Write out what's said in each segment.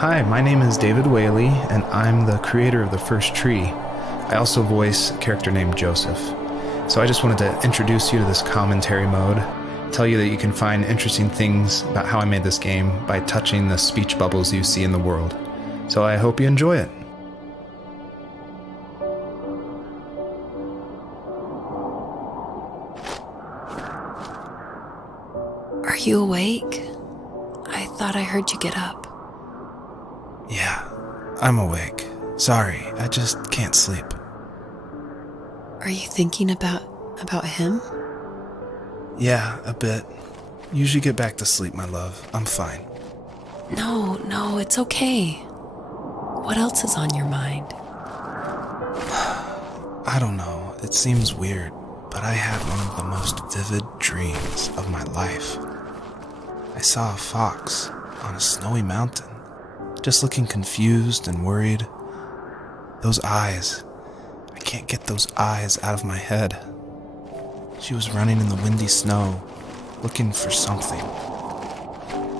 Hi, my name is David Whaley, and I'm the creator of The First Tree. I also voice a character named Joseph. So I just wanted to introduce you to this commentary mode, tell you that you can find interesting things about how I made this game by touching the speech bubbles you see in the world. So I hope you enjoy it. Are you awake? I thought I heard you get up. Yeah, I'm awake. Sorry, I just can't sleep. Are you thinking about him? Yeah, a bit. Usually get back to sleep, my love. I'm fine. No, it's okay. What else is on your mind? I don't know. It seems weird, but I had one of the most vivid dreams of my life. I saw a fox on a snowy mountain, just looking confused and worried. Those eyes. I can't get those eyes out of my head. She was running in the windy snow, looking for something.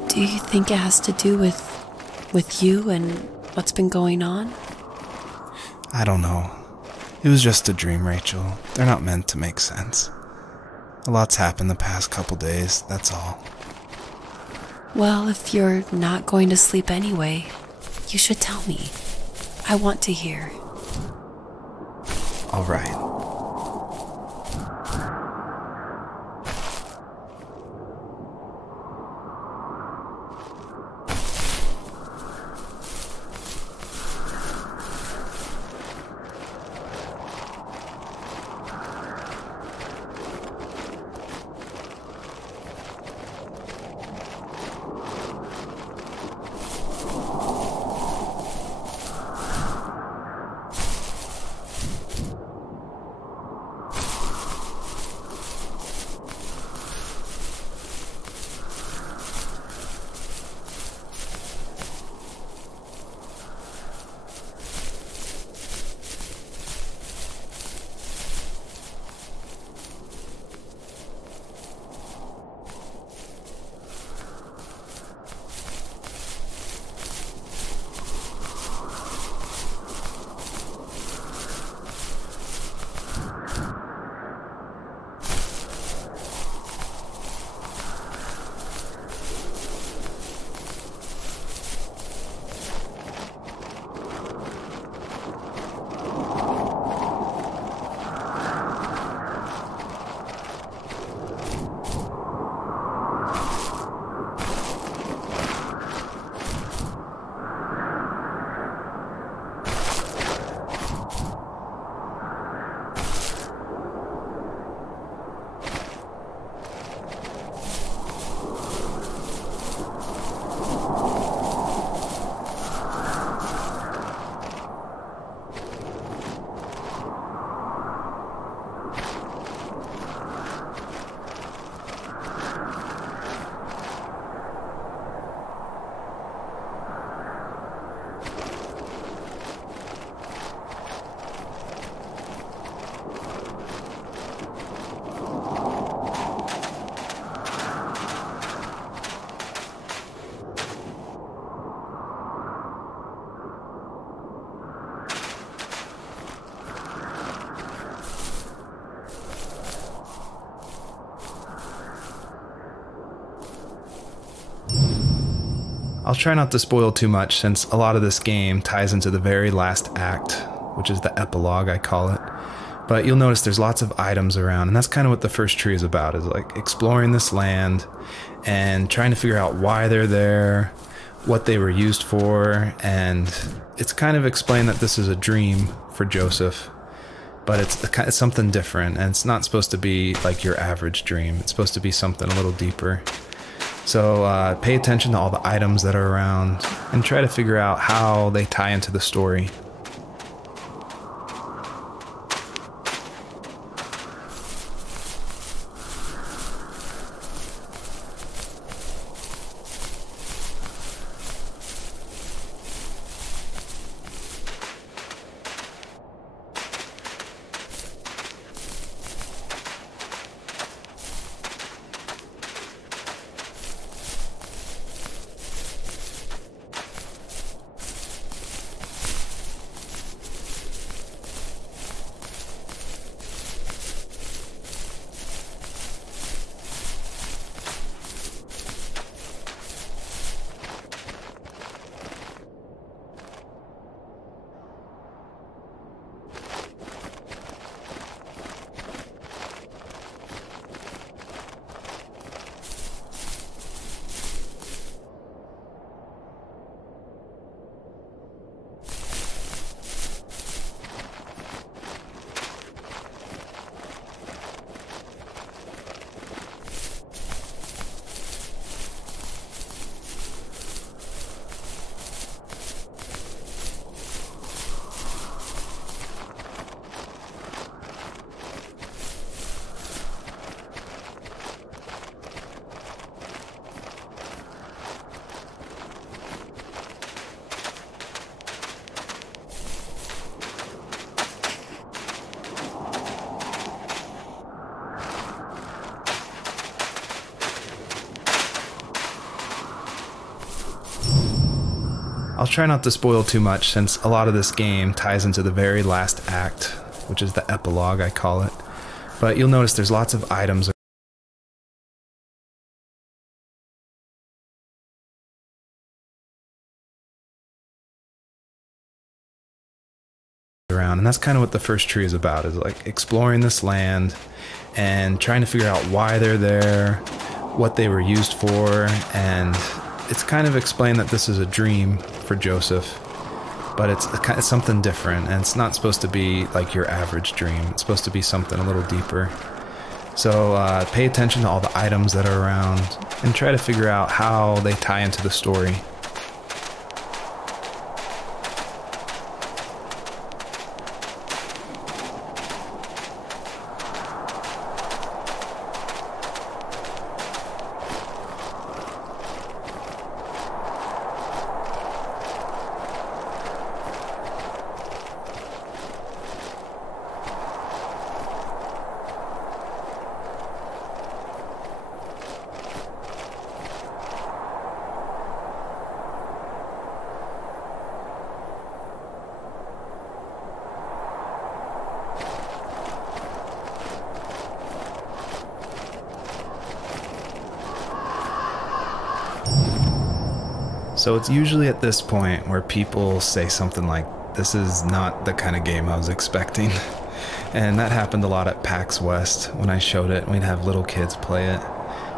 Do you think it has to do with you and what's been going on? I don't know. It was just a dream, Rachel. They're not meant to make sense. A lot's happened the past couple days, that's all. Well, if you're not going to sleep anyway, you should tell me. I want to hear. All right. I'll try not to spoil too much since a lot of this game ties into the very last act, which is the epilogue, I call it. But you'll notice there's lots of items around, and that's kind of what the first tree is about, is like exploring this land and trying to figure out why they're there, what they were used for, and it's kind of explained that this is a dream for Joseph, but it's something different, and it's not supposed to be like your average dream. It's supposed to be something a little deeper. So pay attention to all the items that are around and try to figure out how they tie into the story. I'll try not to spoil too much since a lot of this game ties into the very last act, which is the epilogue, I call it. But you'll notice there's lots of items around, and that's kind of what the first tree is about, is like exploring this land and trying to figure out why they're there, what they were used for, and it's kind of explained that this is a dream for Joseph, but it's something different, and it's not supposed to be like your average dream. It's supposed to be something a little deeper. So pay attention to all the items that are around and try to figure out how they tie into the story. So it's usually at this point where people say something like, "This is not the kind of game I was expecting." And that happened a lot at PAX West when I showed it. We'd have little kids play it,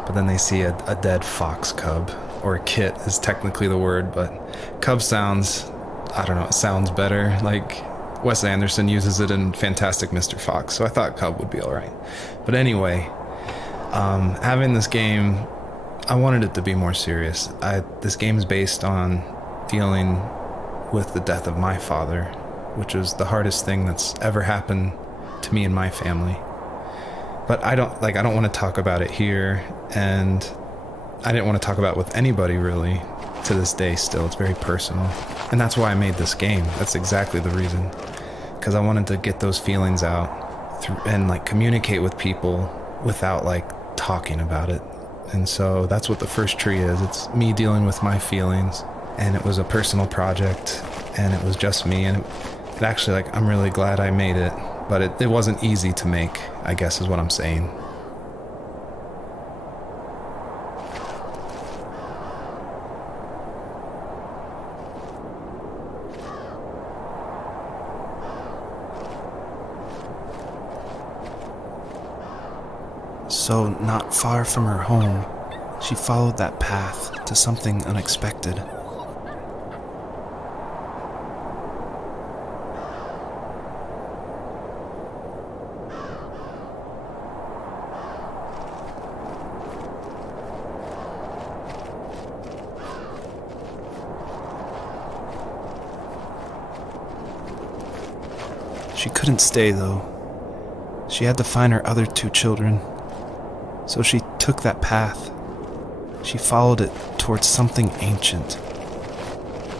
but then they see a dead fox cub, or a kit is technically the word, but cub sounds, I don't know, it sounds better. Like Wes Anderson uses it in Fantastic Mr. Fox, so I thought cub would be alright. But anyway, having this game, I wanted it to be more serious. This game is based on dealing with the death of my father, which was the hardest thing that's ever happened to me and my family. But I don't want to talk about it here, and I didn't want to talk about it with anybody really to this day still. It's very personal. And that's why I made this game. That's exactly the reason. Because I wanted to get those feelings out and like communicate with people without like talking about it. And so that's what the first tree is. It's me dealing with my feelings, and it was a personal project, and it was just me, and it actually, like, I'm really glad I made it, but it wasn't easy to make, I guess is what I'm saying. So, not far from her home, she followed that path to something unexpected. She couldn't stay, though. She had to find her other two children. So she took that path. She followed it towards something ancient.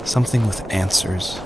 Something with answers.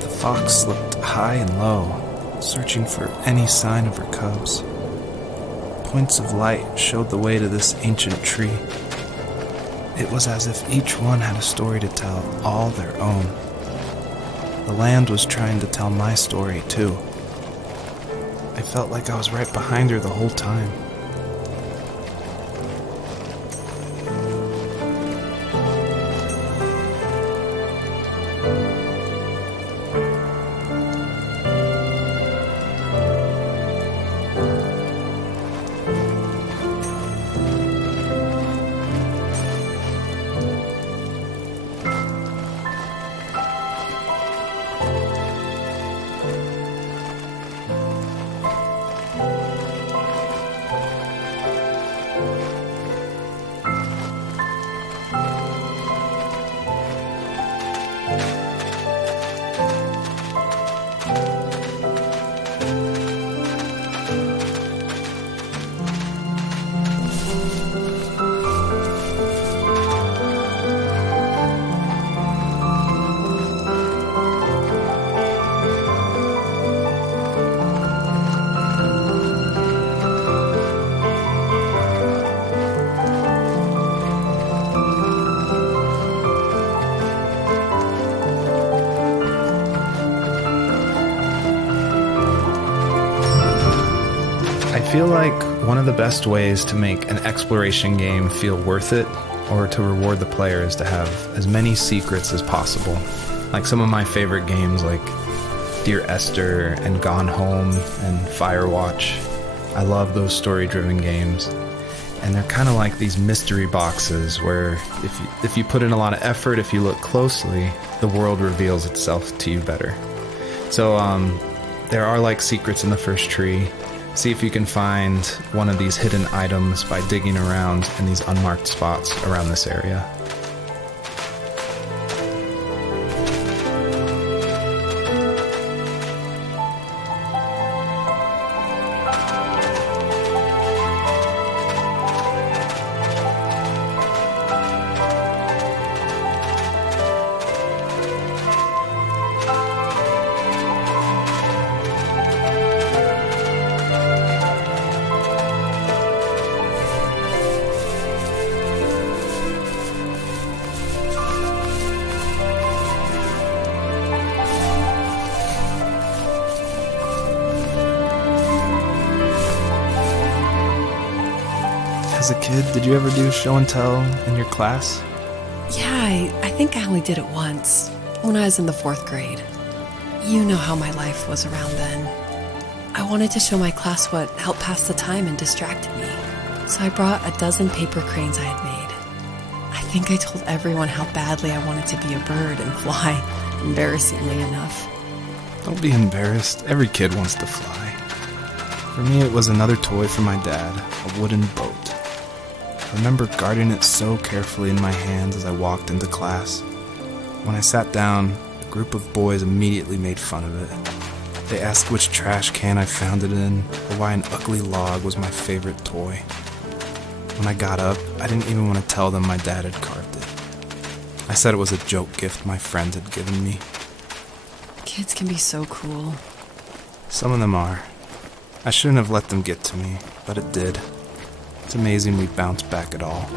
The fox looked high and low, searching for any sign of her cubs. Points of light showed the way to this ancient tree. It was as if each one had a story to tell, all their own. The land was trying to tell my story, too. I felt like I was right behind her the whole time. feel like one of the best ways to make an exploration game feel worth it, or to reward the player, is to have as many secrets as possible. Like some of my favorite games like Dear Esther and Gone Home and Firewatch. I love those story-driven games. And they're kind of like these mystery boxes where if you put in a lot of effort, if you look closely, the world reveals itself to you better. So there are like secrets in the first tree. See if you can find one of these hidden items by digging around in these unmarked spots around this area. As a kid, did you ever do show and tell in your class? Yeah, I think I only did it once, when I was in the 4th grade. You know how my life was around then. I wanted to show my class what helped pass the time and distracted me, so I brought a dozen paper cranes I had made. I think I told everyone how badly I wanted to be a bird and fly, embarrassingly enough. Don't be embarrassed. Every kid wants to fly. For me, it was another toy from my dad, a wooden boat. I remember guarding it so carefully in my hands as I walked into class. When I sat down, a group of boys immediately made fun of it. They asked which trash can I found it in, or why an ugly log was my favorite toy. When I got up, I didn't even want to tell them my dad had carved it. I said it was a joke gift my friend had given me. Kids can be so cruel. Some of them are. I shouldn't have let them get to me, but it did. It's amazing we bounced back at all.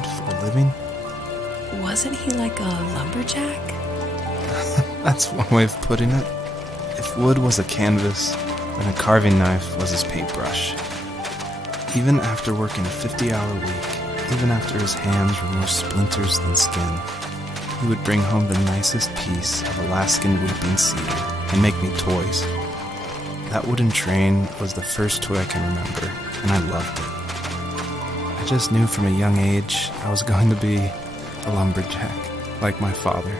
wood for a living? Wasn't he like a lumberjack? That's one way of putting it. If wood was a canvas, then a carving knife was his paintbrush. Even after working a 50-hour week, even after his hands were more splinters than skin, he would bring home the nicest piece of Alaskan weeping cedar and make me toys. That wooden train was the first toy I can remember, and I loved it. I just knew from a young age I was going to be a lumberjack, like my father.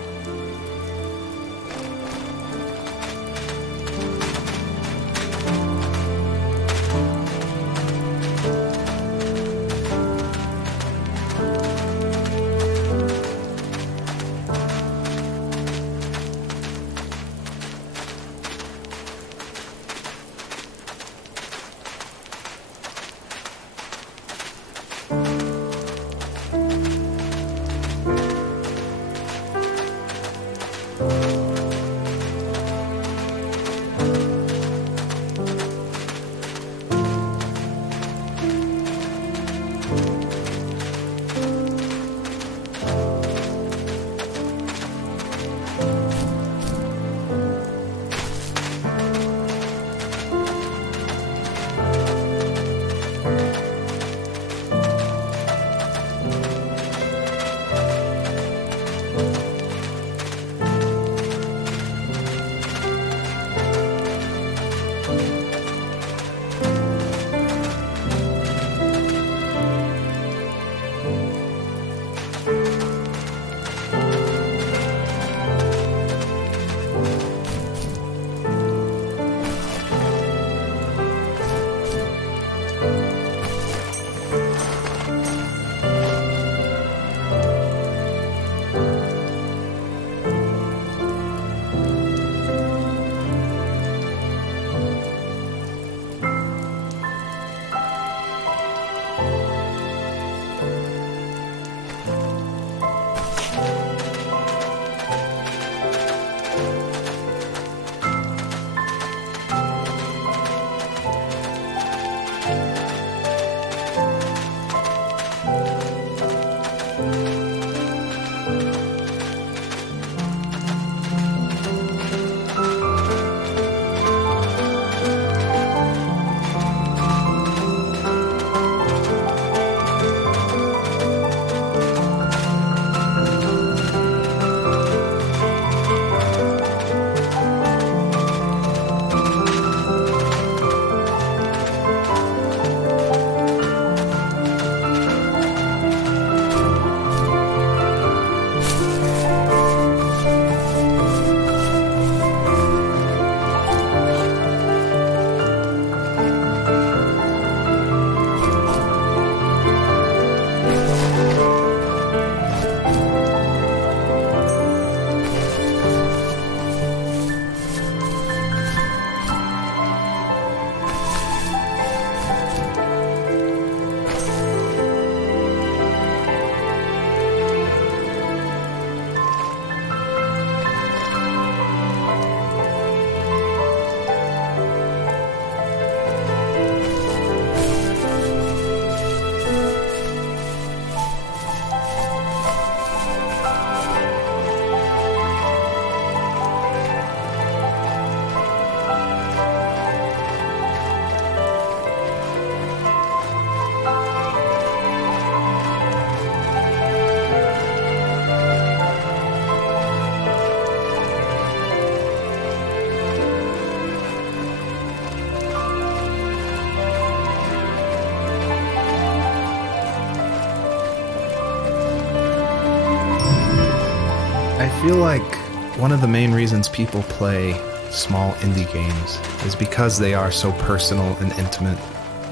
I feel like one of the main reasons people play small indie games is because they are so personal and intimate.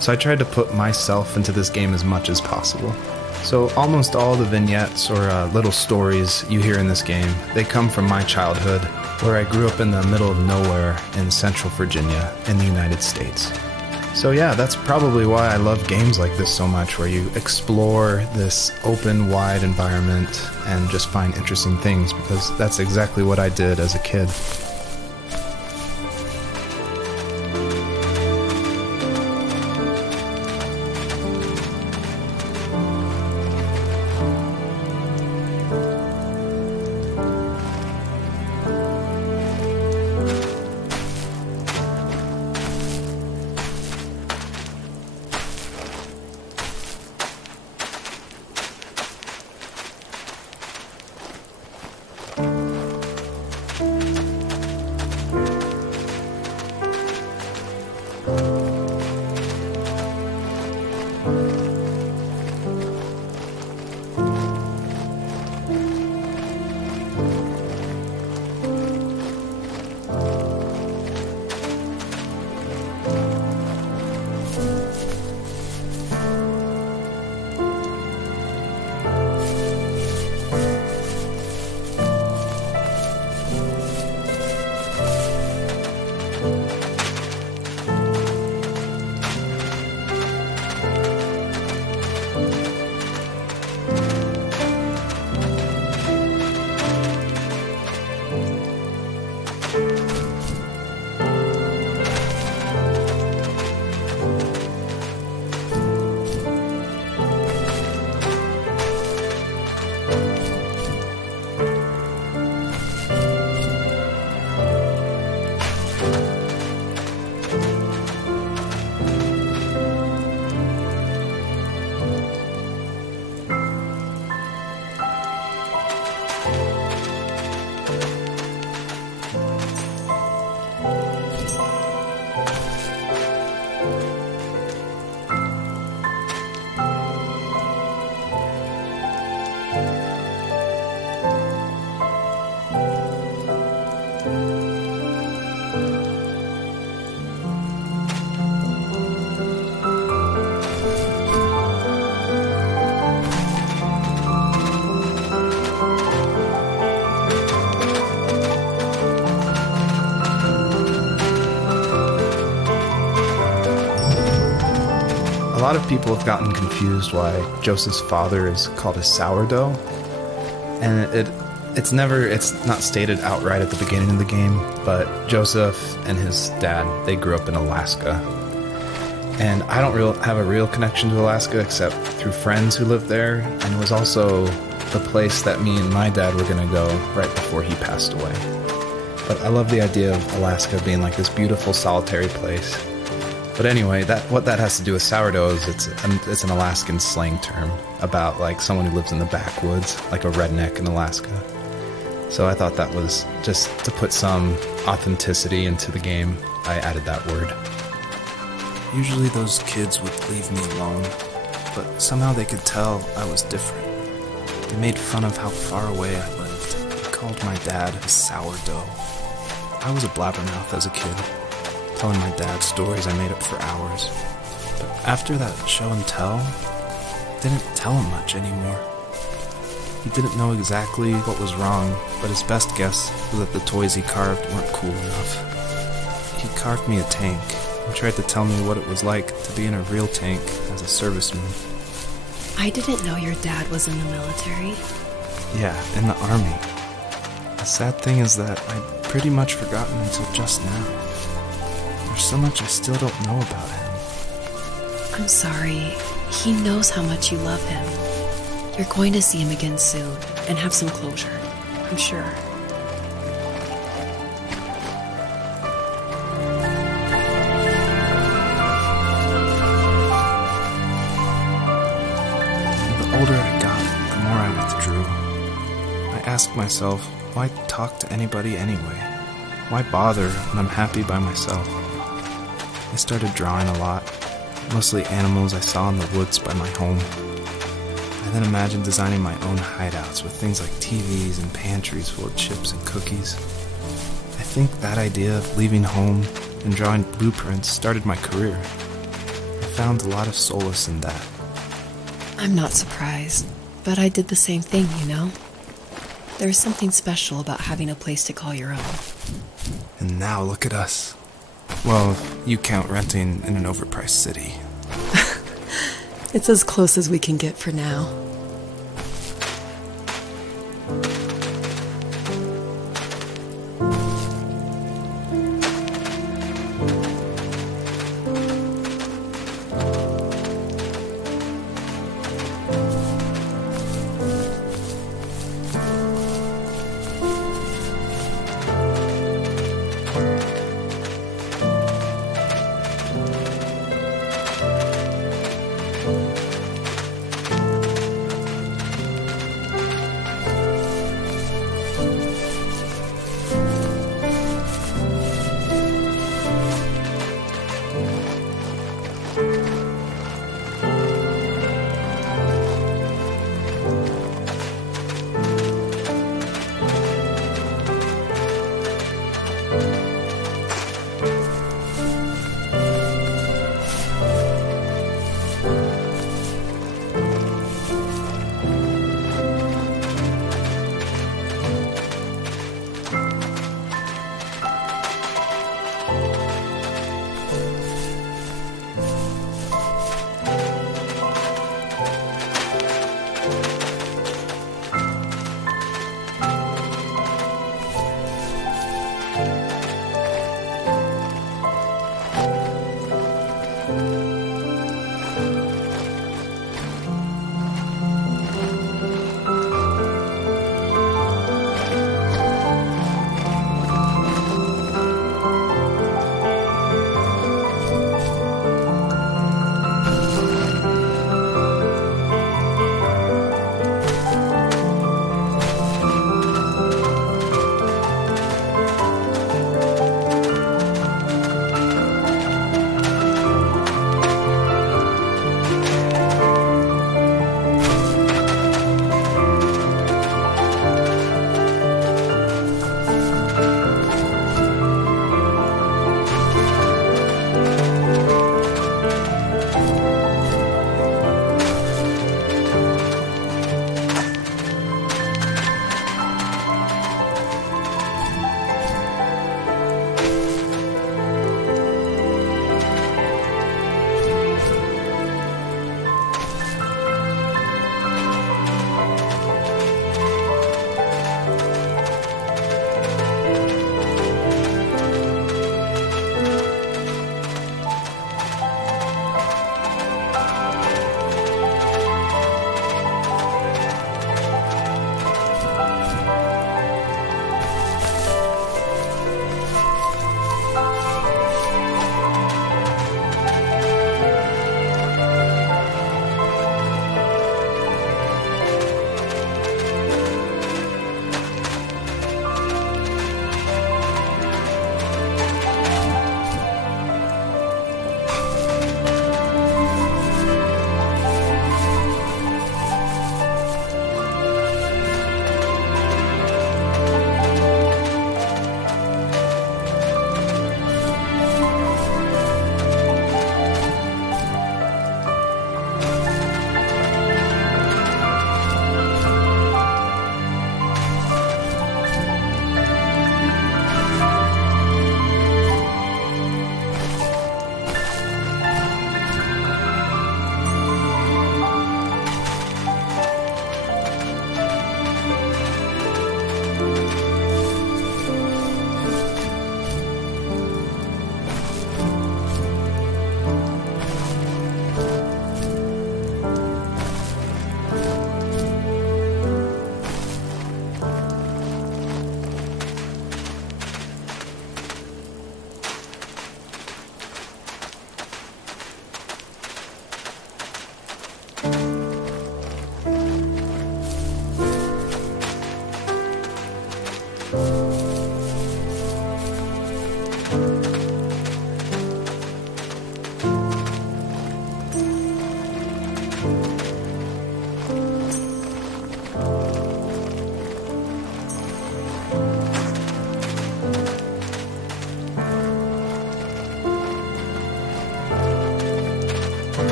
So I tried to put myself into this game as much as possible. So almost all the vignettes or little stories you hear in this game, they come from my childhood, where I grew up in the middle of nowhere in Central Virginia in the United States. So yeah, that's probably why I love games like this so much, where you explore this open, wide environment and just find interesting things, because that's exactly what I did as a kid. A lot of people have gotten confused why Joseph's father is called a sourdough, and it's not stated outright at the beginning of the game, but Joseph and his dad, they grew up in Alaska. And I don't have a real connection to Alaska except through friends who lived there, and it was also the place that me and my dad were going to go right before he passed away. But I love the idea of Alaska being like this beautiful solitary place. But anyway, what that has to do with sourdough is it's an Alaskan slang term about like someone who lives in the backwoods, like a redneck in Alaska. So I thought that was just to put some authenticity into the game. I added that word. Usually those kids would leave me alone, but somehow they could tell I was different. They made fun of how far away I lived. They called my dad a sourdough. I was a blabbermouth as a kid, telling my dad stories I made up for hours. But after that show and tell, I didn't tell him much anymore. He didn't know exactly what was wrong, but his best guess was that the toys he carved weren't cool enough. He carved me a tank and tried to tell me what it was like to be in a real tank as a serviceman. I didn't know your dad was in the military. Yeah, in the army. The sad thing is that I'd pretty much forgotten until just now. There's so much I still don't know about him. I'm sorry. He knows how much you love him. You're going to see him again soon and have some closure, I'm sure. The older I got, the more I withdrew. I asked myself, why talk to anybody anyway? Why bother when I'm happy by myself? I started drawing a lot, mostly animals I saw in the woods by my home. I then imagined designing my own hideouts with things like TVs and pantries full of chips and cookies. I think that idea of leaving home and drawing blueprints started my career. I found a lot of solace in that. I'm not surprised, but I did the same thing, you know? There's something special about having a place to call your own. And now look at us. Well, you count renting in an overpriced city. It's as close as we can get for now.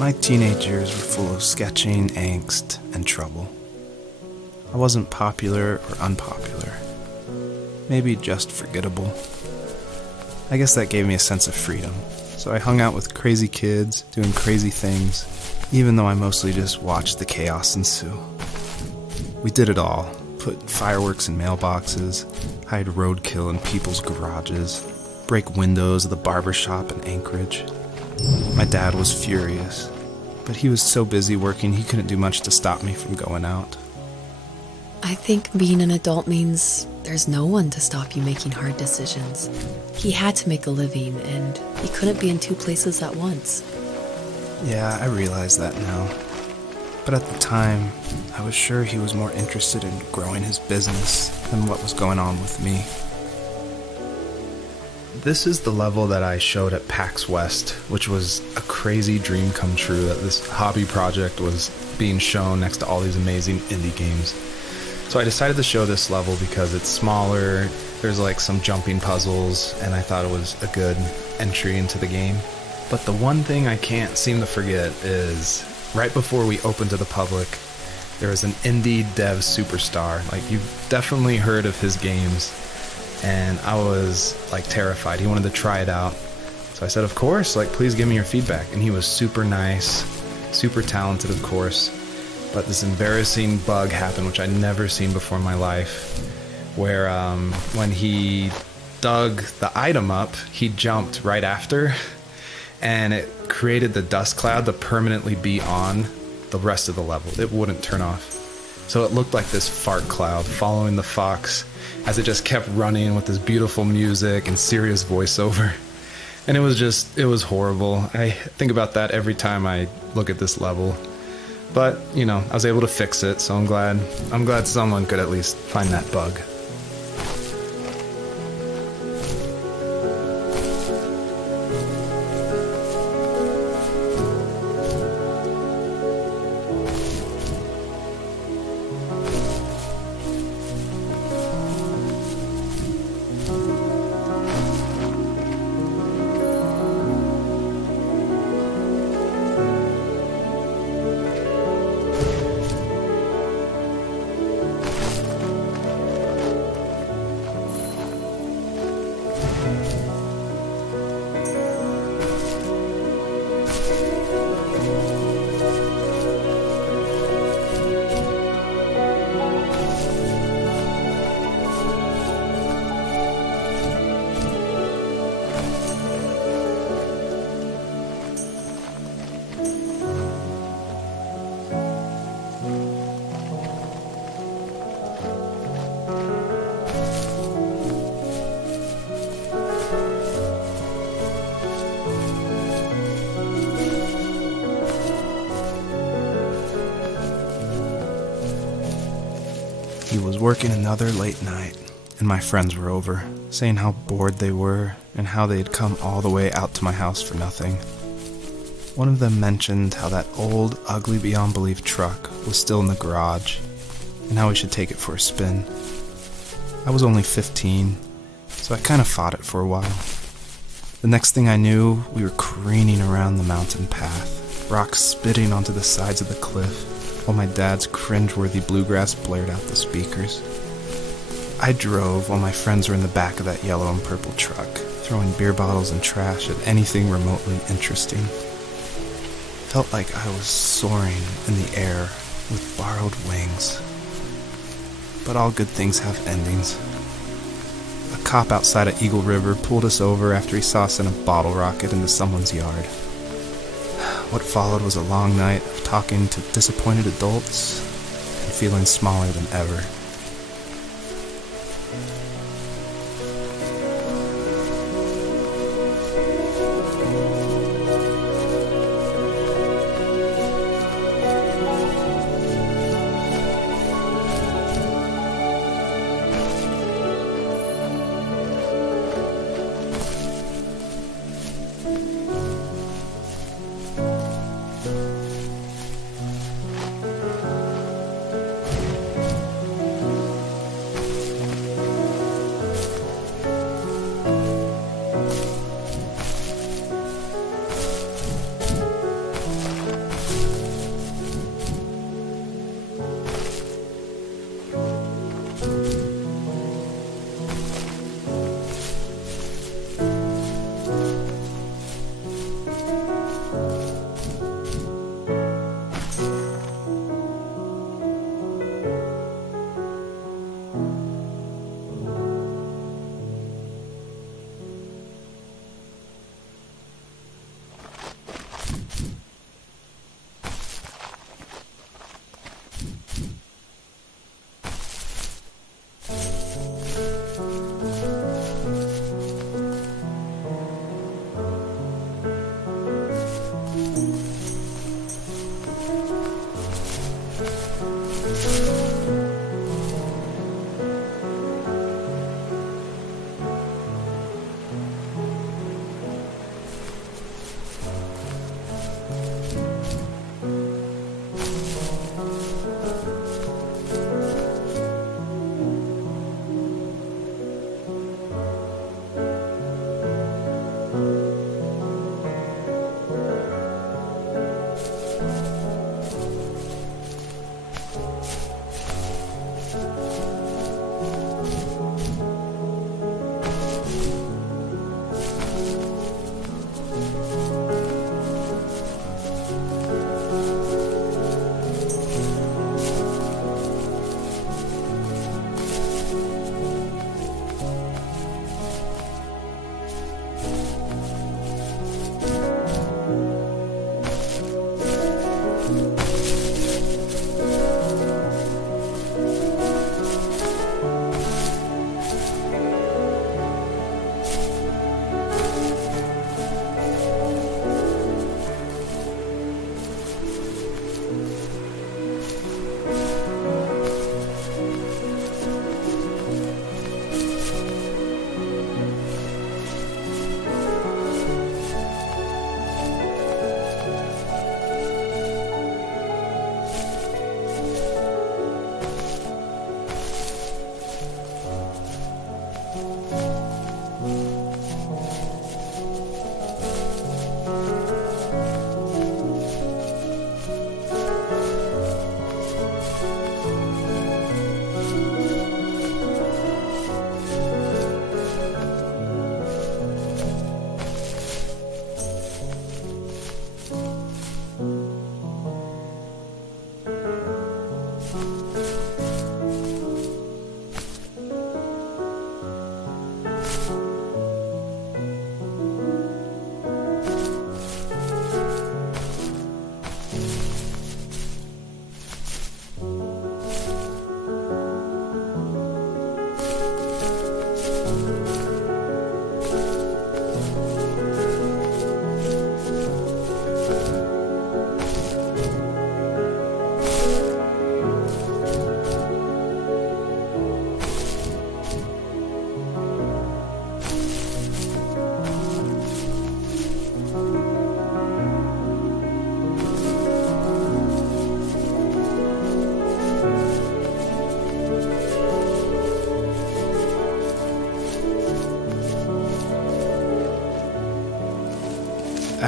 My teenage years were full of sketching, angst, and trouble. I wasn't popular or unpopular. Maybe just forgettable. I guess that gave me a sense of freedom. So I hung out with crazy kids, doing crazy things, even though I mostly just watched the chaos ensue. We did it all. Put fireworks in mailboxes, hide roadkill in people's garages, break windows of the barber shop in Anchorage. My dad was furious, but he was so busy working he couldn't do much to stop me from going out. I think being an adult means there's no one to stop you making hard decisions. He had to make a living, and he couldn't be in two places at once. Yeah, I realize that now. But at the time, I was sure he was more interested in growing his business than what was going on with me. This is the level that I showed at PAX West, which was a crazy dream come true that this hobby project was being shown next to all these amazing indie games. So I decided to show this level because it's smaller, there's like some jumping puzzles, and I thought it was a good entry into the game. But the one thing I can't seem to forget is, right before we opened to the public, there was an indie dev superstar. Like, you've definitely heard of his games. And I was like terrified. He wanted to try it out. So I said, of course, like, please give me your feedback. And he was super nice, super talented, of course. But this embarrassing bug happened, which I'd never seen before in my life, where when he dug the item up, he jumped right after, and it created the dust cloud to permanently be on the rest of the level. It wouldn't turn off. So it looked like this fart cloud following the fox as it just kept running with this beautiful music and serious voiceover. And it was horrible. I think about that every time I look at this level. But, you know, I was able to fix it, so I'm glad someone could at least find that bug. He was working another late night, and my friends were over, saying how bored they were and how they had come all the way out to my house for nothing. One of them mentioned how that old, ugly beyond belief truck was still in the garage, and how we should take it for a spin. I was only 15, so I kind of fought it for a while. The next thing I knew, we were careening around the mountain path, rocks spitting onto the sides of the cliff, while my dad's cringeworthy bluegrass blared out the speakers. I drove while my friends were in the back of that yellow and purple truck, throwing beer bottles and trash at anything remotely interesting. Felt like I was soaring in the air with borrowed wings. But all good things have endings. A cop outside of Eagle River pulled us over after he saw us in a bottle rocket into someone's yard. What followed was a long night of talking to disappointed adults and feeling smaller than ever.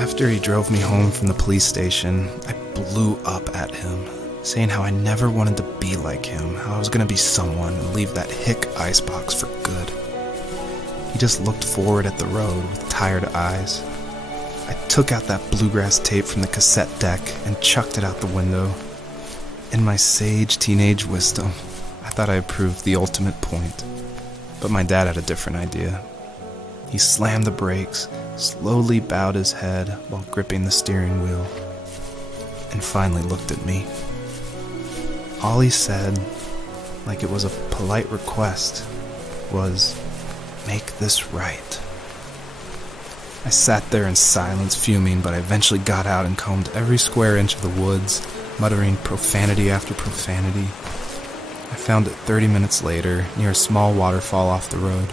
After he drove me home from the police station, I blew up at him, saying how I never wanted to be like him, how I was going to be someone and leave that hick icebox for good. He just looked forward at the road with tired eyes. I took out that bluegrass tape from the cassette deck and chucked it out the window. In my sage teenage wisdom, I thought I proved the ultimate point. But my dad had a different idea. He slammed the brakes, slowly bowed his head while gripping the steering wheel, and finally looked at me. All he said, like it was a polite request, was, "Make this right." I sat there in silence, fuming, but I eventually got out and combed every square inch of the woods, muttering profanity after profanity. I found it 30 minutes later, near a small waterfall off the road.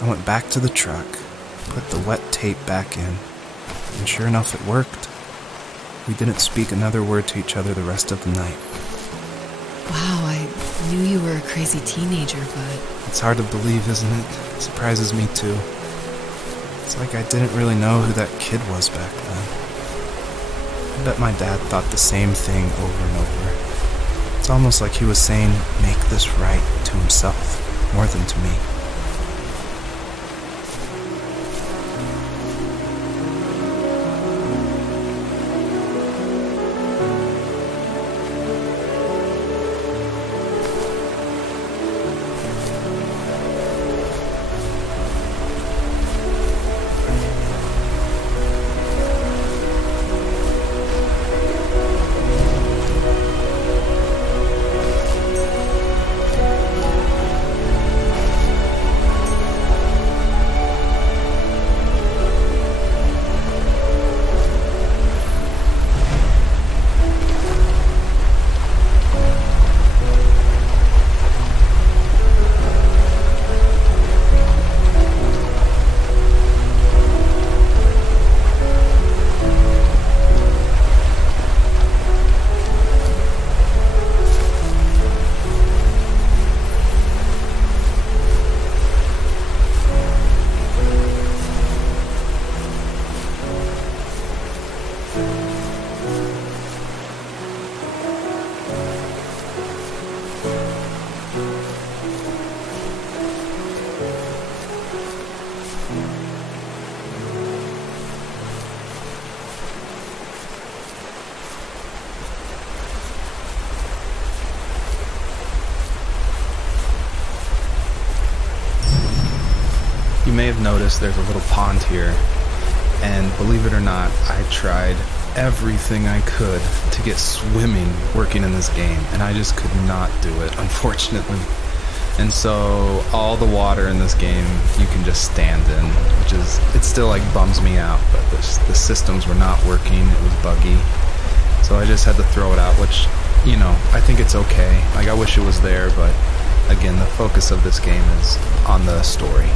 I went back to the truck, put the wet tape back in, and sure enough it worked. We didn't speak another word to each other the rest of the night. Wow, I knew you were a crazy teenager, but... It's hard to believe, isn't it? It surprises me too. It's like I didn't really know who that kid was back then. I bet my dad thought the same thing over and over. It's almost like he was saying, "Make this right," to himself, more than to me. You may have noticed there's a little pond here, and believe it or not, I tried everything I could to get swimming working in this game, and I just could not do it, unfortunately. And so all the water in this game you can just stand in, which is, it still like bums me out, but the systems were not working, it was buggy. So I just had to throw it out, which, you know, I think it's okay. Like, I wish it was there, but again, the focus of this game is on the story.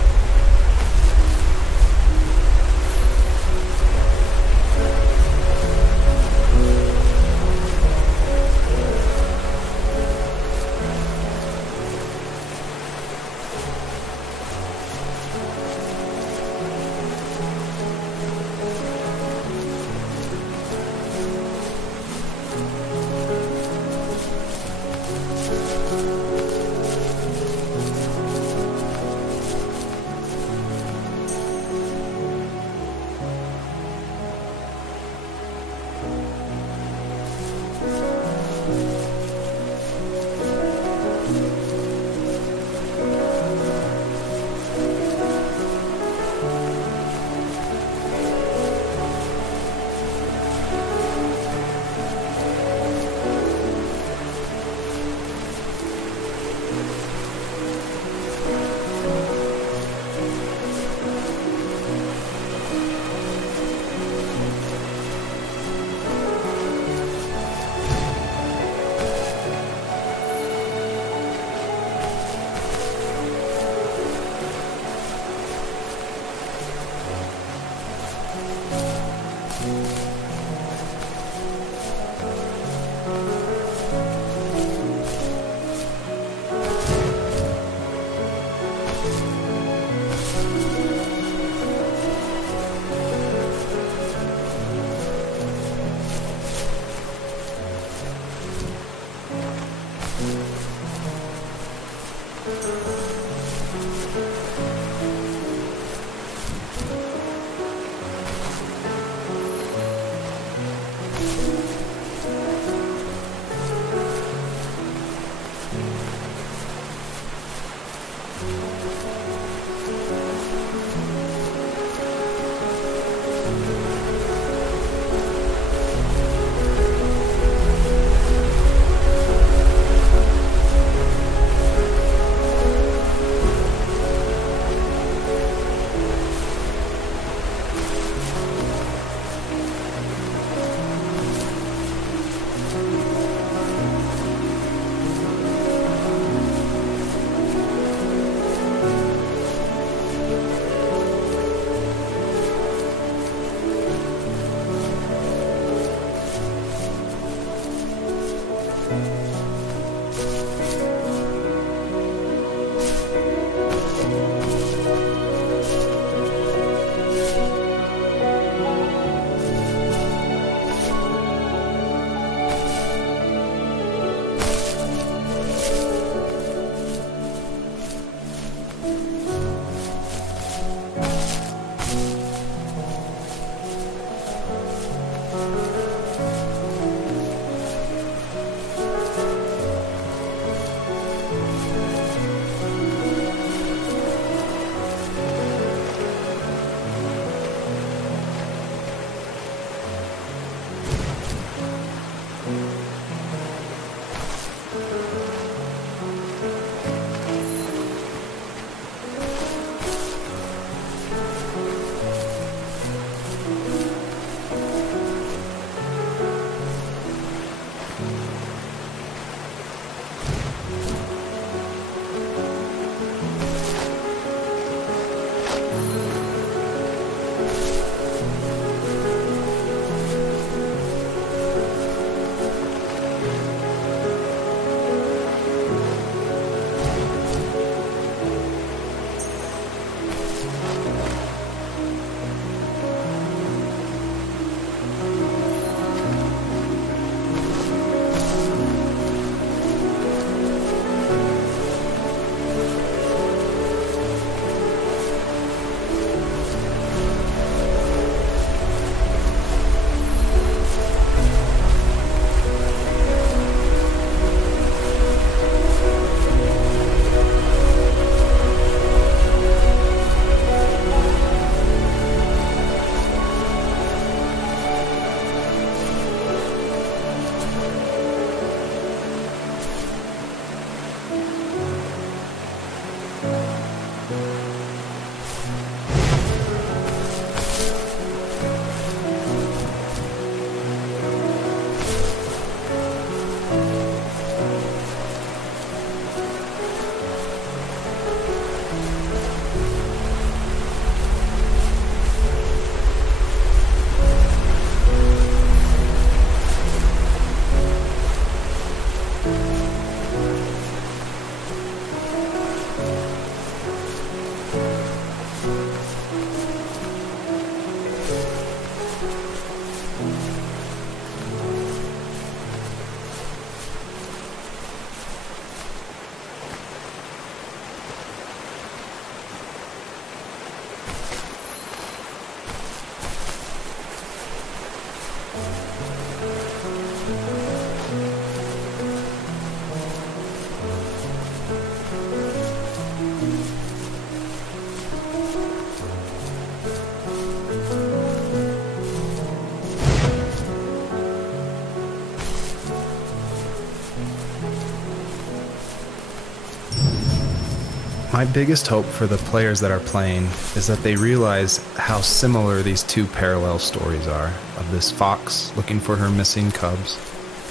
My biggest hope for the players that are playing is that they realize how similar these two parallel stories are, of this fox looking for her missing cubs,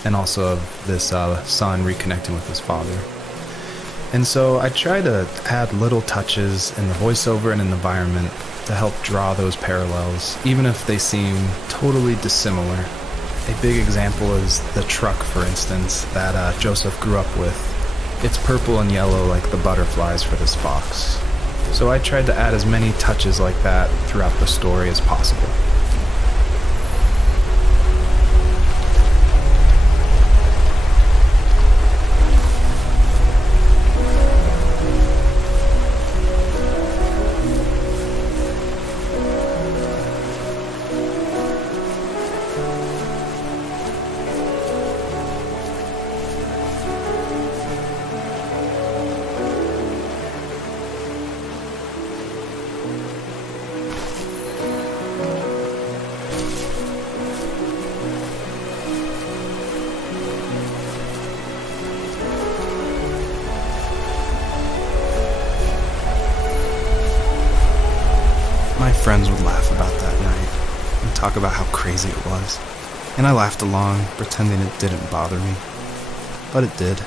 and also of this son reconnecting with his father. And so I try to add little touches in the voiceover and in the environment to help draw those parallels, even if they seem totally dissimilar. A big example is the truck, for instance, that Joseph grew up with. It's purple and yellow like the butterflies for this fox. So I tried to add as many touches like that throughout the story as possible. My friends would laugh about that night and talk about how crazy it was, and I laughed along, pretending it didn't bother me. But it did.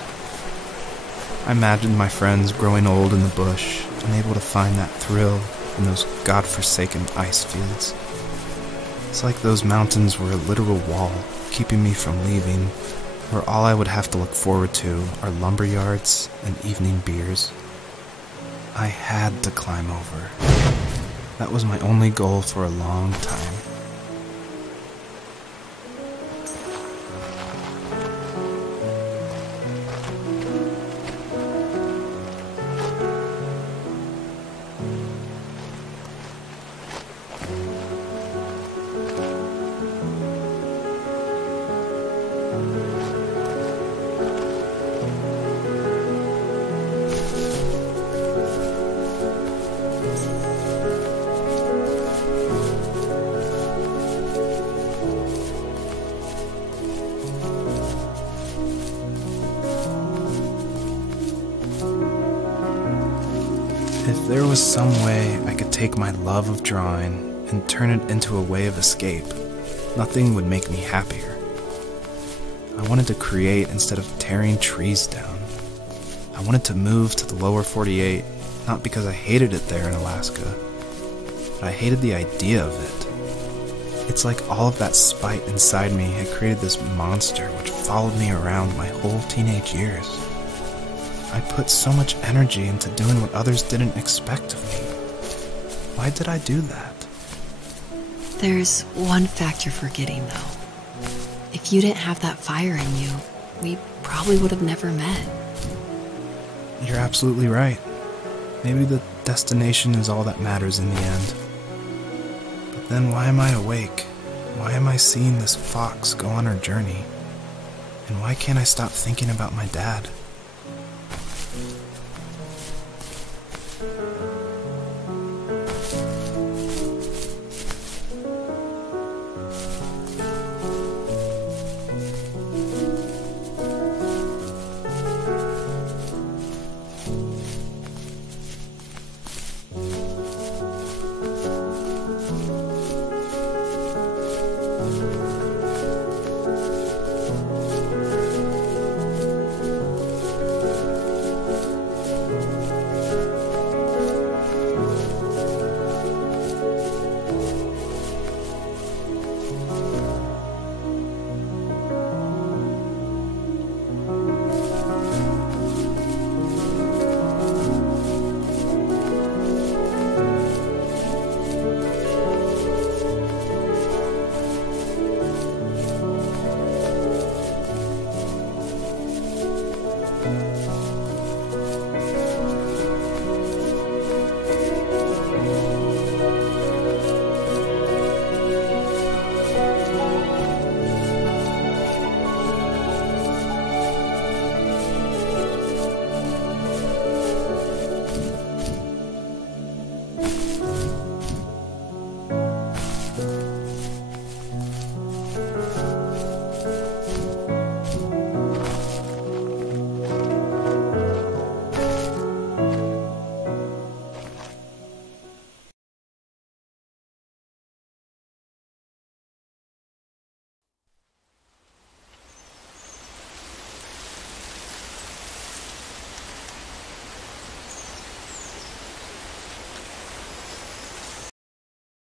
I imagined my friends growing old in the bush, unable to find that thrill in those godforsaken ice fields. It's like those mountains were a literal wall, keeping me from leaving, where all I would have to look forward to are lumber yards and evening beers. I had to climb over. That was my only goal for a long time. If there was some way I could take my love of drawing and turn it into a way of escape, nothing would make me happier. I wanted to create instead of tearing trees down. I wanted to move to the lower 48, not because I hated it there in Alaska, but I hated the idea of it. It's like all of that spite inside me had created this monster which followed me around my whole teenage years. I put so much energy into doing what others didn't expect of me. Why did I do that? There's one fact you're forgetting, though. If you didn't have that fire in you, we probably would have never met. You're absolutely right. Maybe the destination is all that matters in the end. But then why am I awake? Why am I seeing this fox go on her journey? And why can't I stop thinking about my dad?